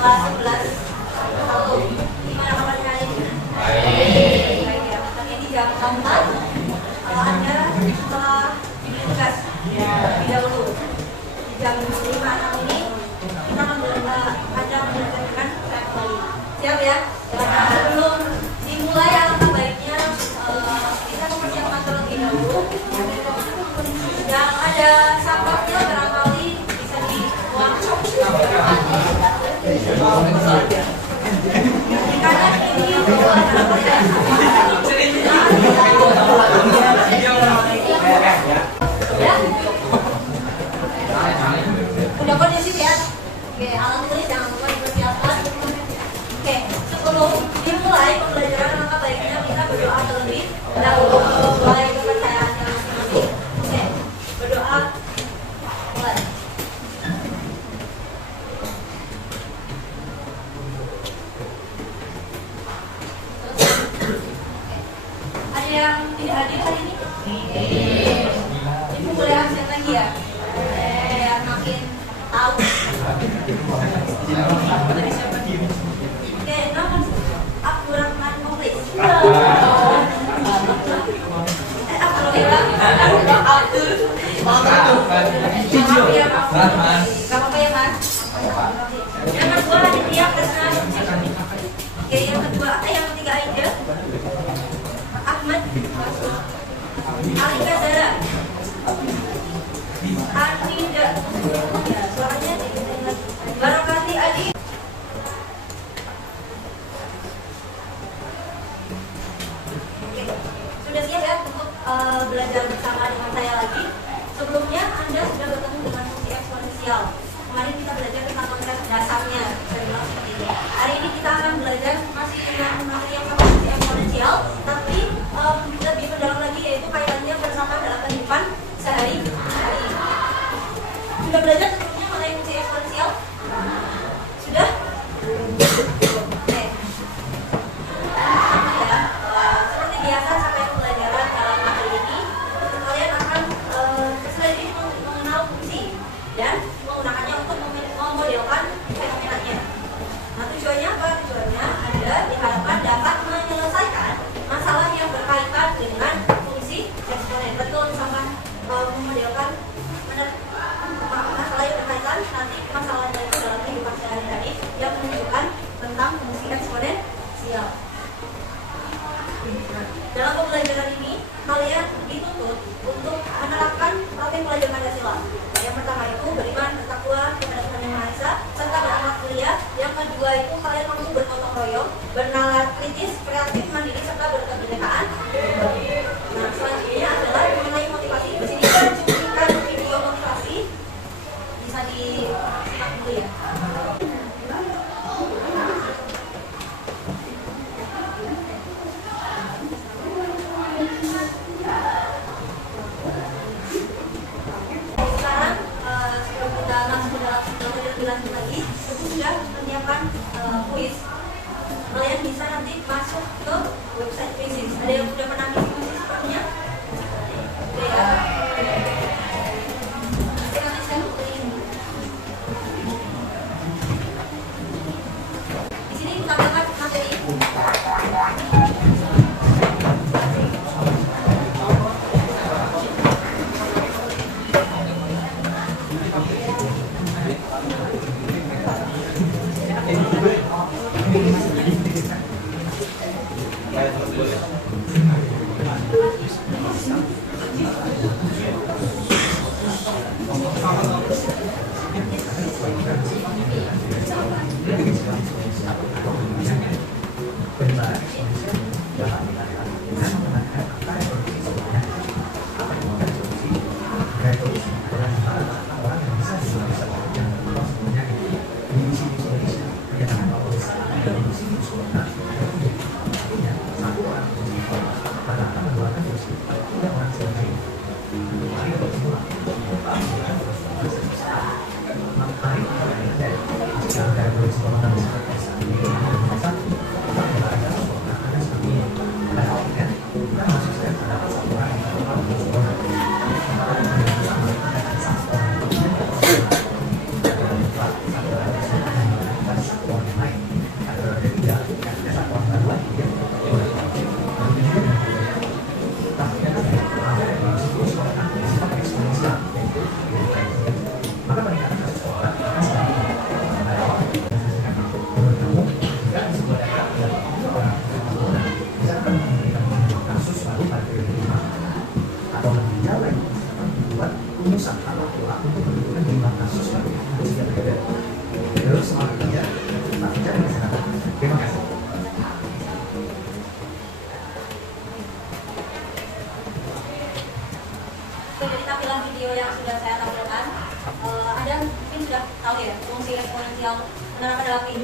kelas 11 satu. Gimana kabarnya hari ini? Baik ya. Tapi di jam 4 Anda setelah diberi tugas lebih dahulu. Di jam 5 ini kita akan ada mengerjakan saya kembali. Siap ya? Sebelum dimulai alangkah baiknya kita mempersiapkan terlebih dahulu. Yang ada sampahnya barangkali bisa dibuang. Karena ini udah kondisi ya. Oke, alat tulis jangan lupa dipersiapkan. Oke, sebelum dimulai pembelajaran maka baiknya kita berdoa terlebih dahulu mulai kepercayaannya masing-masing. Oke, berdoa mulai. Ada yang tidak hadir hari ini? Ibu boleh absen lagi ya? Biar makin tahu. Oke, nama Abdurrahman Mukhlis. Abdul. Gak apa-apa ya Mas. Yang kedua Aditya Kresna. Oke, yang kedua yang ketiga Aida Ahmad Alika Zara Artinda suaranya Barokati Adi. Oke, sudah siap ya untuk belajar bersama dengan saya lagi. Sebelumnya Anda sudah bertemu dengan fungsi eksponensial. Kemarin kita belajar tentang konsep dasarnya. Saya bilang seperti ini. Hari ini kita akan belajar masih dengan materi yang sama fungsi eksponensial, tapi lebih mendalam lagi yaitu kaitannya bersama dalam kehidupan sehari-hari. Sudah belajar sebelumnya mengenai fungsi eksponensial? Sudah? Oke. Ya, seperti biasa sampai pembelajaran dalam materi ini, kalian akan selain mengenal fungsi dan menggunakannya untuk memodelkan fenomenanya. Nah, tujuannya apa? Tujuannya Anda diharapkan dapat menyelesaikan masalah yang berkaitan dengan fungsi eksponen. Betul, misalkan memodelkan masalah yang berkaitan nanti masalahnya itu dalam kehidupan sehari-hari yang menunjukkan tentang fungsi eksponensial. Dalam pembelajaran ini kalian dituntut untuk menerapkan praktik pelajaran Pancasila. Yang pertama itu beriman, bertakwa kepada Tuhan Yang Maha Esa, serta beramal mulia. Yang kedua itu kalian mampu bergotong royong, bernalar kritis, kreatif, mandiri, serta berkebinekaan. Nah, selanjutnya adalah mengenai motivasi. Di sini kita cuplikan video motivasi. Bisa disimak dulu ya. Sekarang sebelum kita masuk ke dalam lebih lanjut lagi, Ibu sudah menyiapkan kuis. Kalian bisa nanti masuk ke website Physics. Ada yang sudah pernah ngisi kuis sepertinya? Oke ya. Nanti saya bukuin. Di sini kita dapat materi.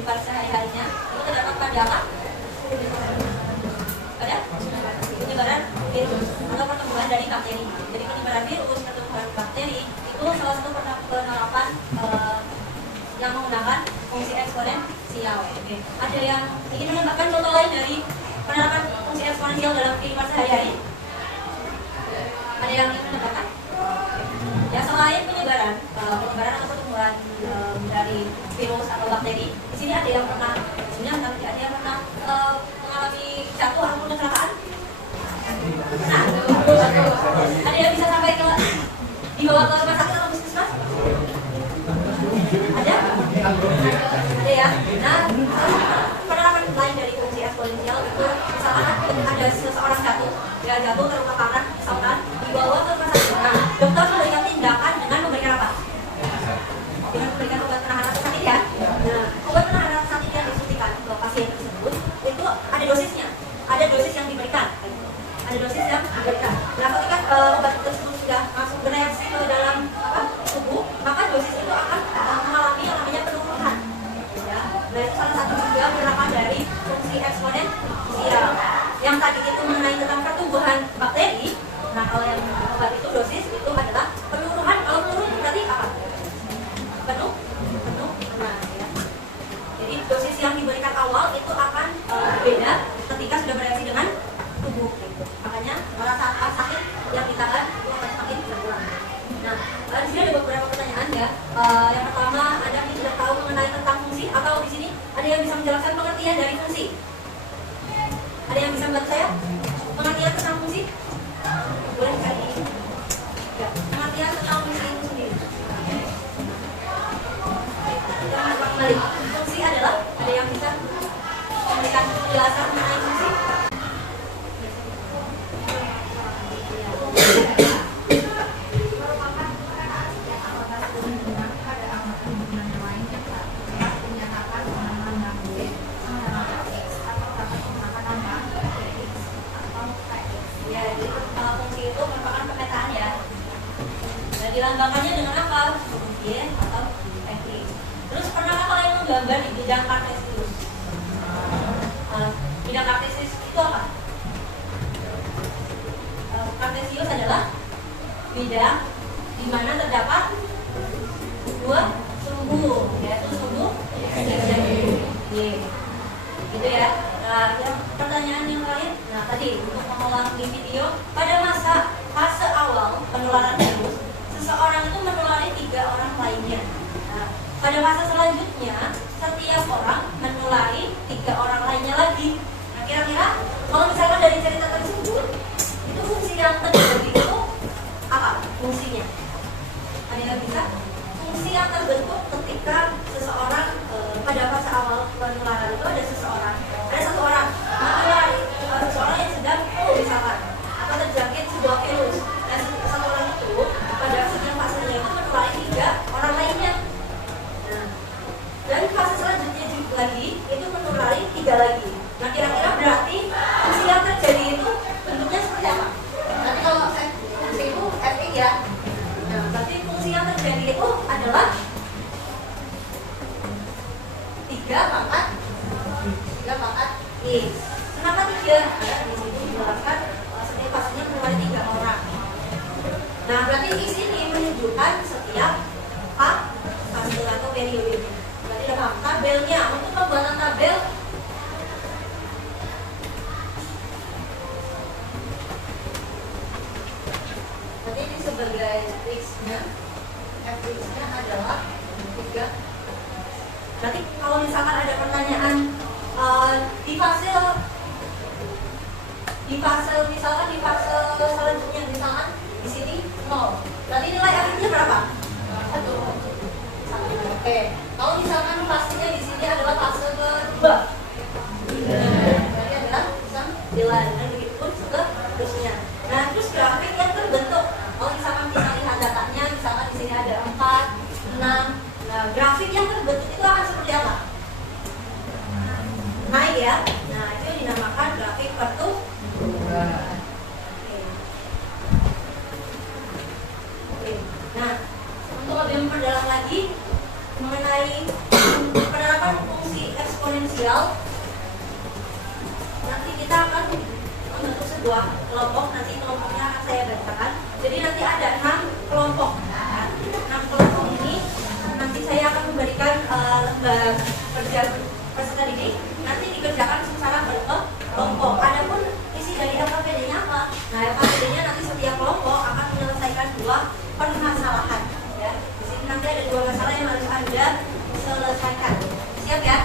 kehidupan sehari-harinya itu terdapat pada apa? Pada penyebaran virus atau pertumbuhan dari bakteri. Jadi penyebaran virus, pertumbuhan bakteri itu salah satu penerapan yang menggunakan fungsi eksponensial. Oke. Ada yang ingin menambahkan contoh lain dari penerapan fungsi eksponensial dalam kehidupan sehari-hari? Ada yang ingin menambahkan? Ya, selain penyebaran atau pertumbuhan dari virus atau bakteri, di sini ada yang pernah ada yang pernah mengalami jatuh ataupun kecelakaan? Nah, ada yang bisa sampai ke dibawa ke rumah sakit atau puskesmas? Ada ya. Nah, penerapan lain dari fungsi eksponensial itu misalkan ada seseorang jatuh terluka parah, misalkan dibawa ke rumah sakit. Nah, dokter memberikan tindakan dengan memberikan apa? Dengan memberikan obat penahan rasa sakit ya. Nah, obat penahan rasa sakit yang disuntikan ke pasien tersebut itu ada dosisnya, ada dosis yang diberikan. Nah, ketika obat tersebut sudah masuk bereaksi ke dalam tubuh, maka dosis itu akan mengalami yang namanya penurunan. Ya, nah itu salah satu juga penerapan dari fungsi eksponensial. Yang tadi itu mengenai tentang pertumbuhan bakteri. Nah, kalau yang obat itu dosis itu adalah penurunan. Kalau menurun berarti apa? Penuh. Nah, ya. Jadi dosis yang diberikan awal itu akan berbeda ketika sudah bereaksi dengan tubuh. Gitu. Makanya rasa sakit yang ditahan itu akan semakin berkurang. Nah, di sini ada beberapa pertanyaan ya. Yang pertama, ada yang tidak tahu mengenai tentang fungsi atau di sini ada yang bisa menjelaskan pengertian dari fungsi? Ada yang bisa membantu saya? Pengertian tentang fungsi? Boleh sekali. Ya, pengertian tentang fungsi itu sendiri. Kita kembali. Fungsi adalah, ada yang bisa memberikan penjelasan mengenai fungsi? Dilambangkannya dengan apa? Y atau X. Terus pernahkah kalian menggambar di bidang kartesius? Bidang kartesius itu apa? Kartesius adalah bidang di mana terdapat dua sumbu, yaitu sumbu X dan Y. Gitu ya. Nah, yang pertanyaan yang lain. Nah, tadi untuk mengulang di video, pada fase awal penularan virus, seseorang itu menulari 3 orang lainnya. Nah, pada fase selanjutnya, setiap orang menulari 3 orang lainnya lagi. Nah, kira-kira kalau misalkan dari cerita tersebut, itu fungsi yang terjadi itu apa fungsinya? Ada yang bisa? Fungsi yang terbentuk ketika seseorang pada fase awal penularan itu ada satu orang menulari seseorang yang sedang misalkan atau terjangkit sebuah virus. Dan satu orang itu pada setiap fasenya itu menulari 3 orang lainnya. Nah, dan fase selanjutnya juga lagi itu menulari 3 lagi. Nah, kira-kira berarti fungsi yang terjadi itu bentuknya seperti apa? Nanti kalau fungsi itu FX ya. Nah, berarti fungsi yang terjadi itu adalah 3 pangkat I. Kenapa 3? Karena di sini dijelaskan setiap fasenya menulari 3 orang. Nah, berarti di sini menunjukkan setiap fase atau periode. Berarti ada tabelnya. Untuk pembuatan tabel, berarti ini sebagai X-nya, F-nya adalah 3. Berarti kalau misalkan ada pertanyaan di fase misalkan di fase selanjutnya misalkan di sini 0. Berarti nilai F-nya berapa? 1. Oke. Kalau misalkan fasenya di sini adalah fase kedua, berarti adalah 9. Dan begitu pun seterusnya. Nah, terus grafik yang terbentuk. Kalau misalkan kita lihat datanya, misalkan di sini ada 4, 6. Nah, grafik yang terbentuk itu akan seperti apa? Naik ya. Nah, itu dinamakan grafik pertumbuhan. Oke. Nah, untuk lebih memperdalam lagi mengenai penerapan fungsi eksponensial, nanti kita akan membentuk sebuah kelompok. Nanti kelompoknya akan saya bacakan. Jadi nanti ada 6 kelompok. 6 kelompok ini nanti saya akan memberikan lembar kerja peserta didik. Nanti dikerjakan secara berkelompok. Adapun isi dari LKPD-nya apa? Nah, LKPD-nya nanti setiap kelompok akan menyelesaikan 2 permasalahan. Ya, di sini nanti ada 2 masalah yang harus Anda selesaikan. Siap ya?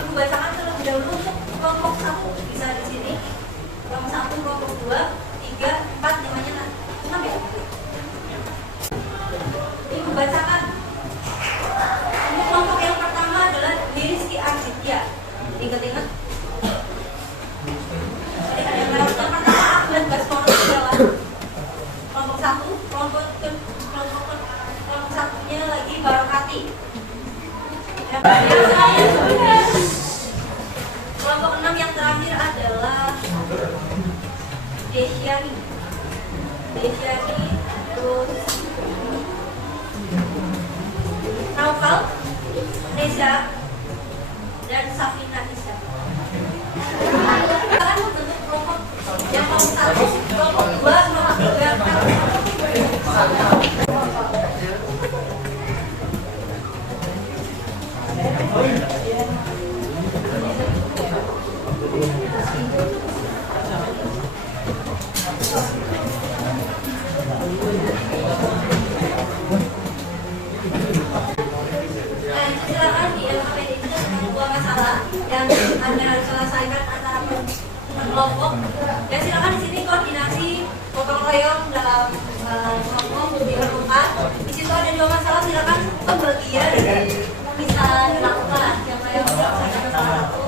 Ibu bacakan terlebih dahulu untuk kelompok 1 bisa di sini. Kelompok 1, kelompok 2, 3, 4, 5-nya 6 ya. Ibu bacakan. Untuk kelompok yang pertama adalah Rizky Arditya. Ingat-ingat. Jadi ada yang lewat. Yang pertama Ahmad Basmoro Setiawan. Kelompok 1, kelompok satunya lagi Barokati. Kelompok 6 yang terakhir adalah Desyani, terus Naufal, Reza, dan Safina Isa. Sekarang membentuk kelompok yang kelompok 1, kelompok 2, kelompok 3. Silakan di LKPD itu ada 2 masalah yang Anda harus selesaikan antara kelompok. Dan silakan di sini koordinasi gotong royong dalam kelompok diperlukan. Di situ ada 2 masalah, silakan pembagian bisa dilakukan. Siapa yang menyelesaikan salah satu?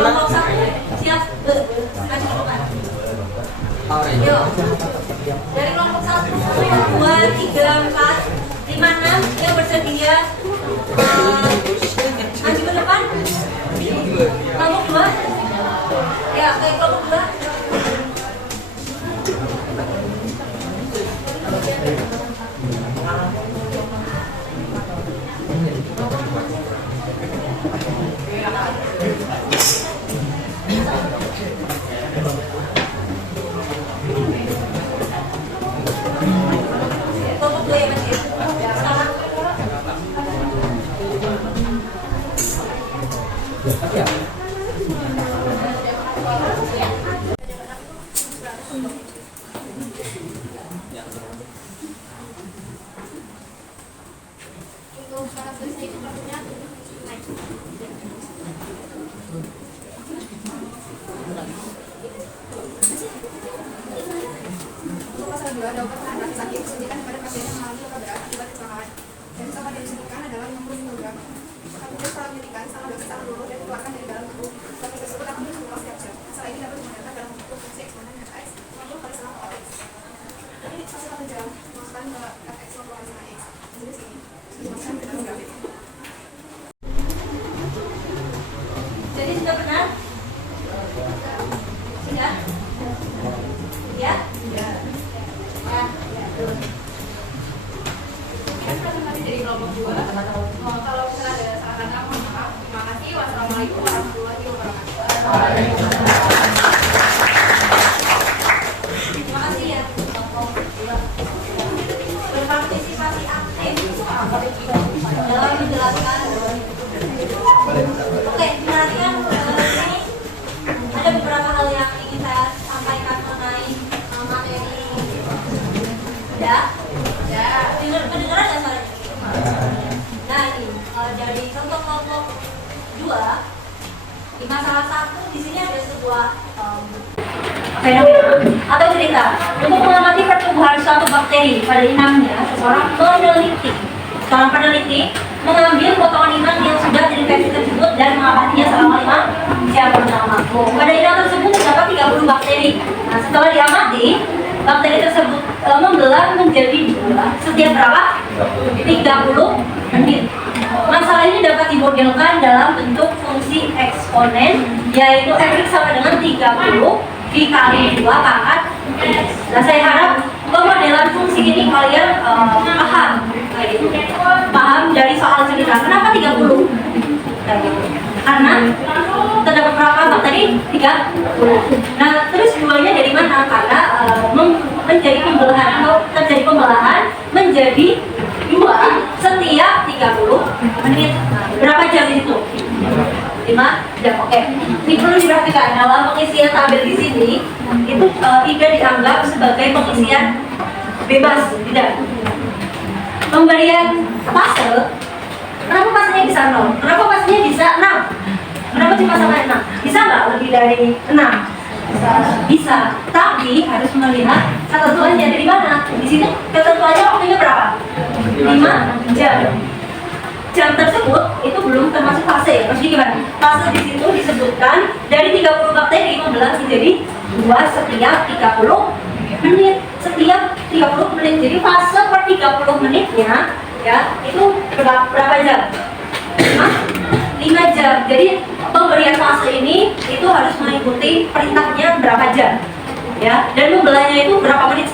Kelompok 1 siap. Yuk. Dari kelompok 1, 2, 3, 4, 5, 6 yang bersedia maju ke depan. Kelompok 2. Ya, kayak kelompok 2. Kelompok 2 ya Mas ya. Sekarang pasal 2 ada obat sakit disediakan kepada pasien yang mengalami luka berat akibat kecelakaan. Dan obat yang disediakan adalah 60 mg. Kemudian setelah menyuntikkan, sang dosis secara luruh dan dikeluarkan dari dalam tubuh. Obat tersebut akan berfungsi setiap jam. Masalah ini dapat digunakan dalam bentuk fungsi eksponen fx 60 kali 1 x. Jadi hasil akan jalan masukkan ke fx 60 kali 1 x. Jadi Sudah benar? Sudah? Ya? Ya. Jadi kelompok 2. Kalau misalnya ada salah kata, mohon maaf. Terima kasih. Wassalamualaikum warahmatullahi wabarakatuh. Terima kasih ya. Berpartisipasi aktif dalam menjelaskan. Oke, perhatikan ini ada beberapa hal yang ingin saya sampaikan mengenai materi. Sudah? Kedengeran nggak suaranya? Nah ini jadi contoh kelompok 2 di masalah 1 di sini ada sebuah fenomena atau cerita untuk mengamati pertumbuhan suatu bakteri pada inangnya. Seorang peneliti mengambil potongan inang yang sudah terinfeksi tersebut dan mengamatinya selama 5 jam pertama. Pada inang tersebut terdapat 30 bakteri. Nah, setelah diamati, bakteri tersebut membelah menjadi 2 setiap berapa? 30 menit. Masalah ini dapat dimodelkan dalam bentuk fungsi eksponen, yaitu X sama dengan 30 dikali 2 pangkat X. Nah, saya harap pemodelan fungsi ini kalian paham, paham dari soal cerita. Kenapa 30? Karena terdapat berapa bakteri? 30. Nah, terus 2-nya dari mana? Karena menjadi pembelahan atau terjadi pembelahan menjadi 2 setiap 30 menit. Berapa jam di situ? 5 jam. Oke. Ini perlu diperhatikan dalam pengisian tabel di sini itu tidak dianggap sebagai pengisian bebas, tidak. Pemberian fase. Kenapa fasenya bisa 0? Kenapa fasenya bisa 6? Kenapa cuma sampai 6? Bisa nggak lebih dari 6? Bisa. Tapi harus melihat ketentuannya dari mana. Di sini ketentuannya waktunya berapa? 5 jam. Jam tersebut itu belum termasuk fase. Maksudnya gimana? Fase di situ disebutkan dari 30 bakteri membelah menjadi 2 setiap 30 menit. Setiap 30 menit. Jadi fase per 30 menitnya ya itu berapa jam? 5 jam. Jadi pemberian fase ini itu harus mengikuti perintahnya berapa jam. Ya, dan membelahnya itu berapa menit.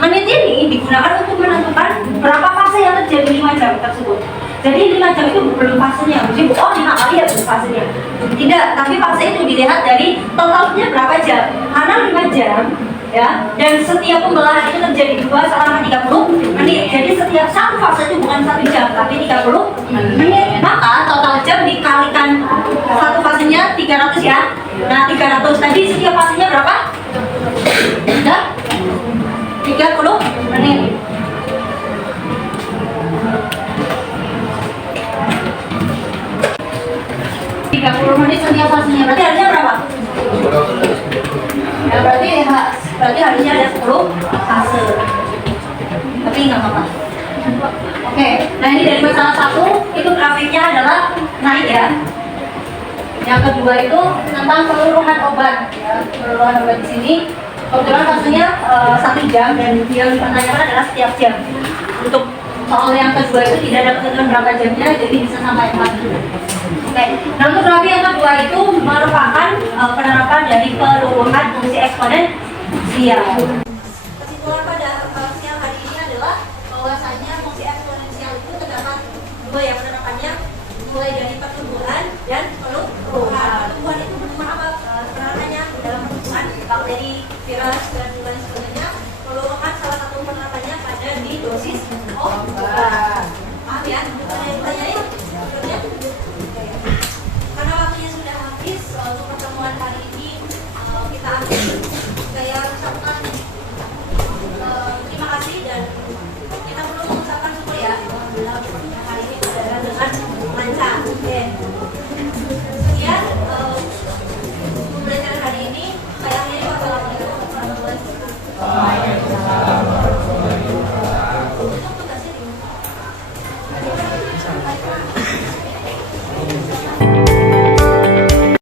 Menit ini digunakan untuk menentukan berapa fase yang terjadi 5 jam tersebut. Jadi 5 jam itu belum fasenya. Jadi 5 kali ya belum fasenya. Tidak, tapi fase itu dilihat dari totalnya berapa jam. Karena 5 jam ya, dan setiap pembelahan itu terjadi 2 selama 30 menit. Jadi setiap satu fase itu bukan 1 jam, tapi 30 menit. Maka total jam dikalikan satu fasenya 300 ya. Nah, 300 tadi setiap fasenya berapa? Sudah 30 menit. Setiap fasenya berarti harusnya berapa? Ya berarti harusnya ada 10 fase. Tapi nggak apa-apa. Oke, nah ini dari masalah 1 itu grafiknya adalah naik ya. Yang kedua itu tentang peluruhan obat ya. Peluruhan obat di sini kebetulan fasenya 1 jam dan yang dipertanyakan adalah setiap jam. Untuk soal yang kedua itu tidak ada ketentuan berapa jamnya, jadi bisa sampai 4 jam. Oke, nah untuk grafik yang kedua itu merupakan penerapan dari peluruhan fungsi eksponensial. Kesimpulan pada siang hari ini adalah bahwasanya fungsi eksponensial itu terdapat 2 yang